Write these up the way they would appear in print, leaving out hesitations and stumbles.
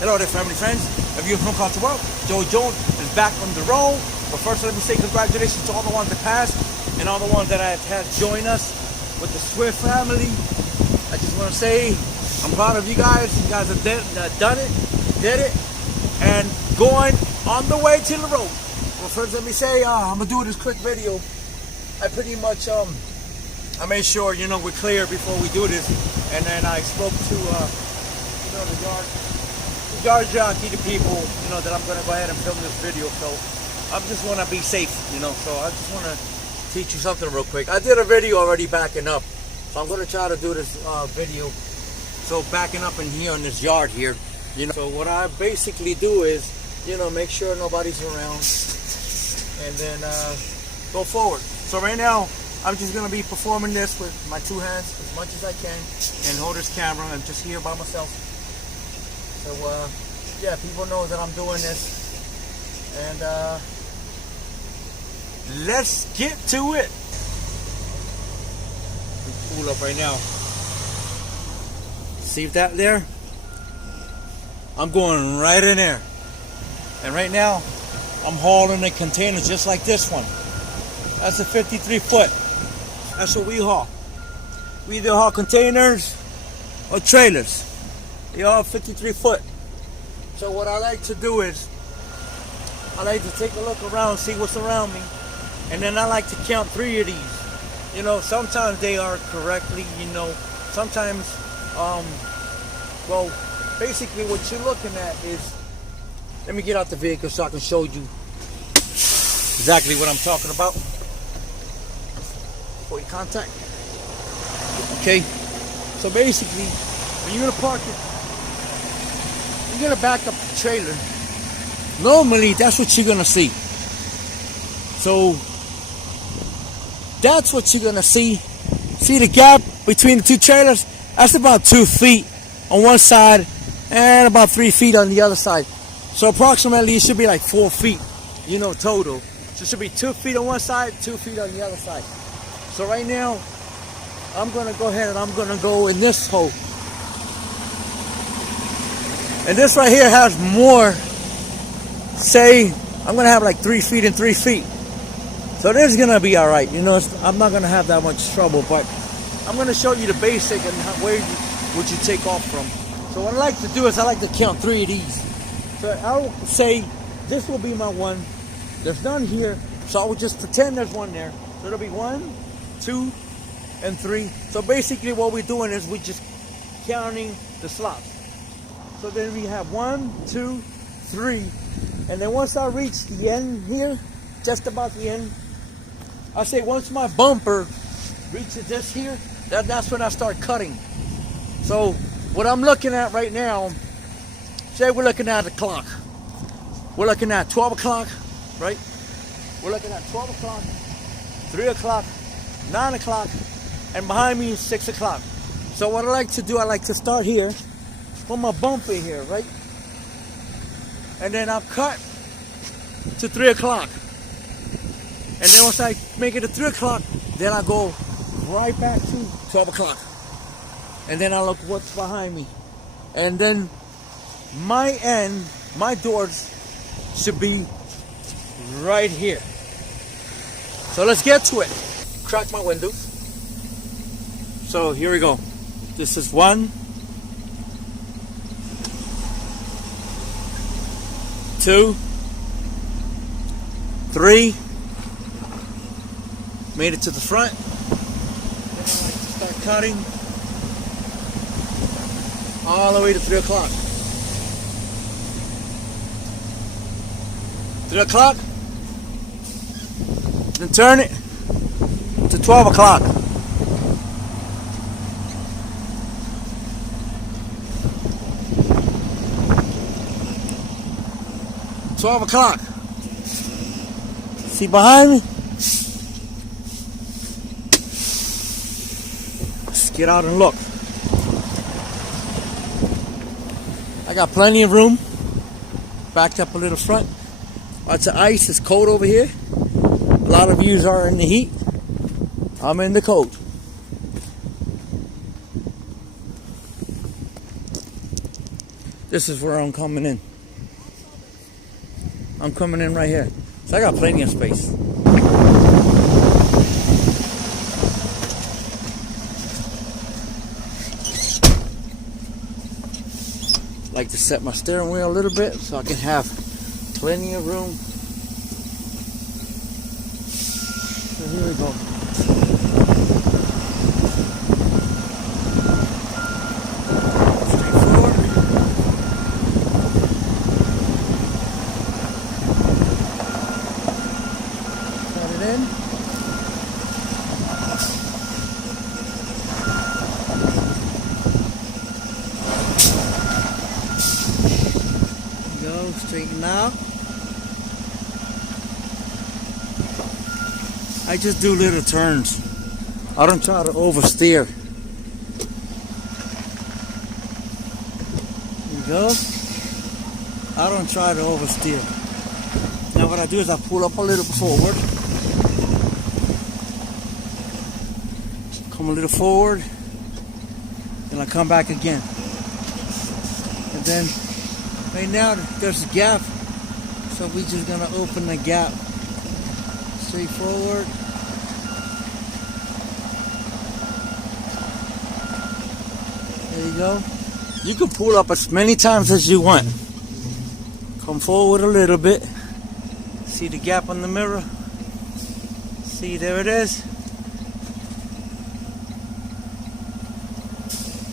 Hello there, family friends. If you're from across the world, Joe Jones is back on the road. But first, let me say congratulations to all the ones that passed and all the ones that have joined us with the Swift family. I just want to say I'm proud of you guys. You guys have done it, did it, and going on the way to the road. Well, first, let me say I'm gonna do this quick video. I pretty much I made sure we're clear before we do this, and then I spoke to the yard jockey, the people that I'm gonna go ahead and film this video. So I just want to be safe, so I just want to teach you something real quick. I did a video already backing up, so I'm going to try to do this video. So backing up in here in this yard here, so what I basically do is, make sure nobody's around, and then go forward. So right now, I'm just going to be performing this with my two hands as much as I can, and hold this camera. I'm just here by myself. So yeah, people know that I'm doing this, and let's get to it. Pull up right now. See that there? I'm going right in there. And right now, I'm hauling a container just like this one. That's a 53 foot. That's what we haul. We either haul containers or trailers. They all 53 foot. So what I like to do is, I like to take a look around, see what's around me. And then I like to count 3 of these. Sometimes they are correctly, sometimes, well, basically what you're looking at is, let me get out the vehicle so I can show you exactly what I'm talking about. Before you contact. Okay, so basically, when you're gonna park it, you're gonna back up the trailer. Normally, that's what you're gonna see. So, that's what you're gonna see. See the gap between the two trailers? That's about 2 feet on one side and about 3 feet on the other side. So approximately it should be like 4 feet, total. So it should be 2 feet on one side, 2 feet on the other side. So right now, I'm gonna go ahead and I'm gonna go in this hole. And this right here has more, say, I'm gonna have like 3 feet and 3 feet. So this is gonna be all right. I'm not gonna have that much trouble, but I'm gonna show you the basic and what you take off from. So what I like to do is I like to count 3 of these. So I will say this will be my one. There's none here, so I will just pretend there's one there. So it'll be 1, 2, and 3. So basically what we're doing is we're just counting the slots. So then we have 1, 2, 3, and then once I reach the end here, just about the end, I say once my bumper reaches this here, that's when I start cutting. So what I'm looking at right now, say we're looking at the clock. We're looking at 12 o'clock, right? We're looking at 12 o'clock, 3 o'clock, 9 o'clock, and behind me is 6 o'clock. So what I like to do, I like to start here from my bumper here, right? And then I'll cut to 3 o'clock. And then once I make it to 3 o'clock, then I go right back to 12 o'clock. And then I look what's behind me. And then my end, my doors should be right here. So let's get to it. Crack my windows. So here we go. This is 1, 2, 3. Made it to the front. Then I like to start cutting all the way to 3 o'clock. 3 o'clock. Then turn it to 12 o'clock. $12 o'clock. See behind me? Let's get out and look. I got plenty of room. Backed up a little front. Lots of ice. It's cold over here. A lot of yous are in the heat. I'm in the cold. This is where I'm coming in. I'm coming in right here. So I got plenty of space. Like to set my steering wheel a little bit so I can have plenty of room. So here we go. Straighten out. I just do little turns. I don't try to oversteer. There you go. I don't try to oversteer. Now what I do is I pull up a little forward. Come a little forward. And I come back again. And then right now there's a gap, so we're just gonna open the gap. Straight forward. There you go. You can pull up as many times as you want. Come forward a little bit. See the gap on the mirror? See, there it is.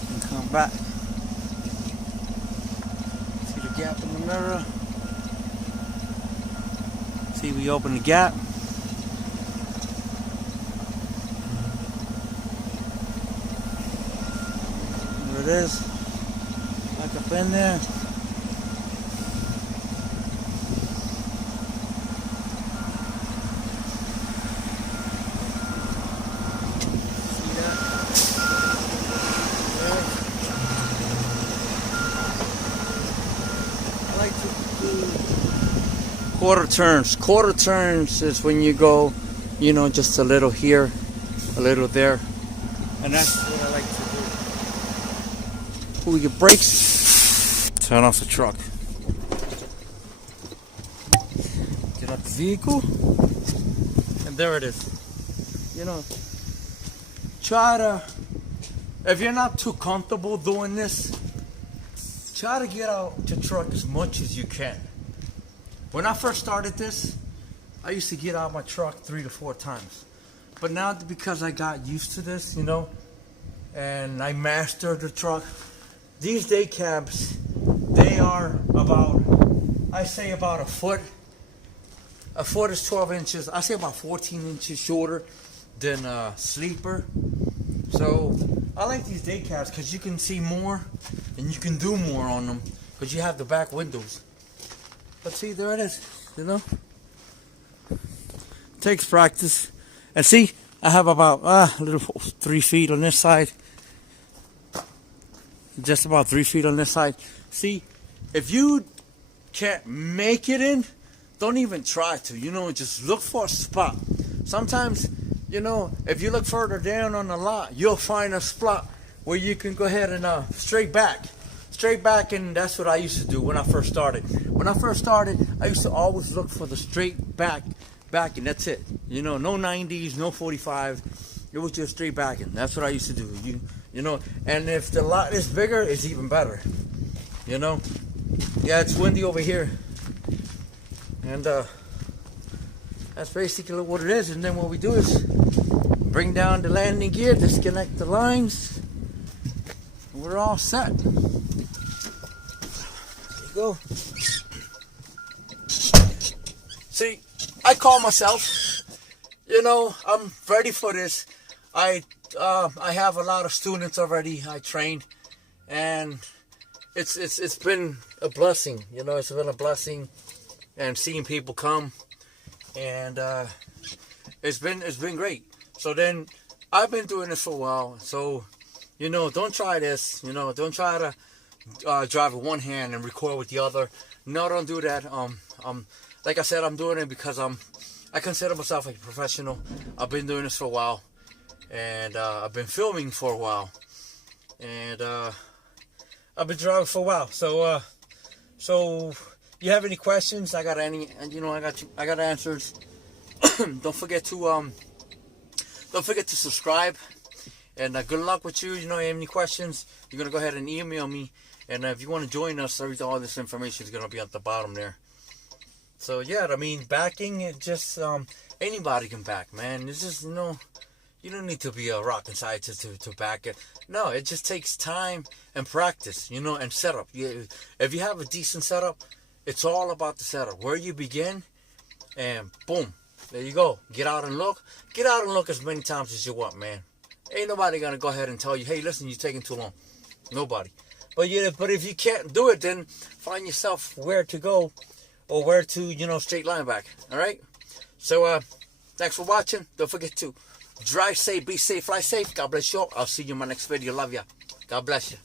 And come back. Gap in the mirror. See, we open the gap. There it is. Back up in there. See that? There. I like to do quarter turns. Quarter turns is when you go, you know, just a little here, a little there. And that's what I like to do. Pull your brakes. Turn off the truck. Get out the vehicle. And there it is. You know, try to, if you're not too comfortable doing this, try to get out the truck as much as you can. When I first started this, I used to get out my truck 3 to 4 times. But now, because I got used to this, you know, and I mastered the truck, these day cabs, they are about, I say about a foot. A foot is 12 inches. I say about 14 inches shorter than a sleeper. So I like these day cabs because you can see more and you can do more on them because you have the back windows. But see, there it is, you know. Takes practice. And see, I have about a little 3 feet on this side. Just about 3 feet on this side. See, if you can't make it in, don't even try to, you know, just look for a spot. Sometimes, you know, if you look further down on the lot, you'll find a spot where you can go ahead and straight back, and that's what I used to do when I first started. When I first started, I used to always look for the straight back, and that's it. You know, no 90s, no 45. It was just straight backing. That's what I used to do. You know, and if the lot is bigger, it's even better. You know, yeah, it's windy over here, and that's basically what it is. And then what we do is bring down the landing gear, disconnect the lines, and we're all set. There you go. See, I call myself, you know, I'm ready for this. I have a lot of students already. I trained, and it's been a blessing. You know, it's been a blessing, and seeing people come, and it's been great. So then, I've been doing this for a while. So, you know, don't try this. You know, don't try to drive with one hand and record with the other. No, don't do that. Like I said, I'm doing it because I consider myself a professional. I've been doing this for a while, and I've been filming for a while, and I've been driving for a while. So you have any questions? I got any, you know, I got answers. Don't forget to subscribe. And good luck with you. You know, you have any questions, you're gonna go ahead and email me. And if you want to join us, all this information is gonna be at the bottom there. So yeah, I mean, backing, it just anybody can back, man. It's just, you know, you don't need to be a rocket scientist to back it. No, it just takes time and practice, you know, and setup. If you have a decent setup, it's all about the setup. Where you begin, and boom, there you go. Get out and look. Get out and look as many times as you want, man. Ain't nobody gonna go ahead and tell you, hey, listen, you're taking too long. Nobody. But if you can't do it, then find yourself where to go, or where to, you know, straight line back. All right. So thanks for watching. Don't forget to drive safe, be safe, fly safe. God bless you all. I'll see you in my next video. Love ya. God bless you.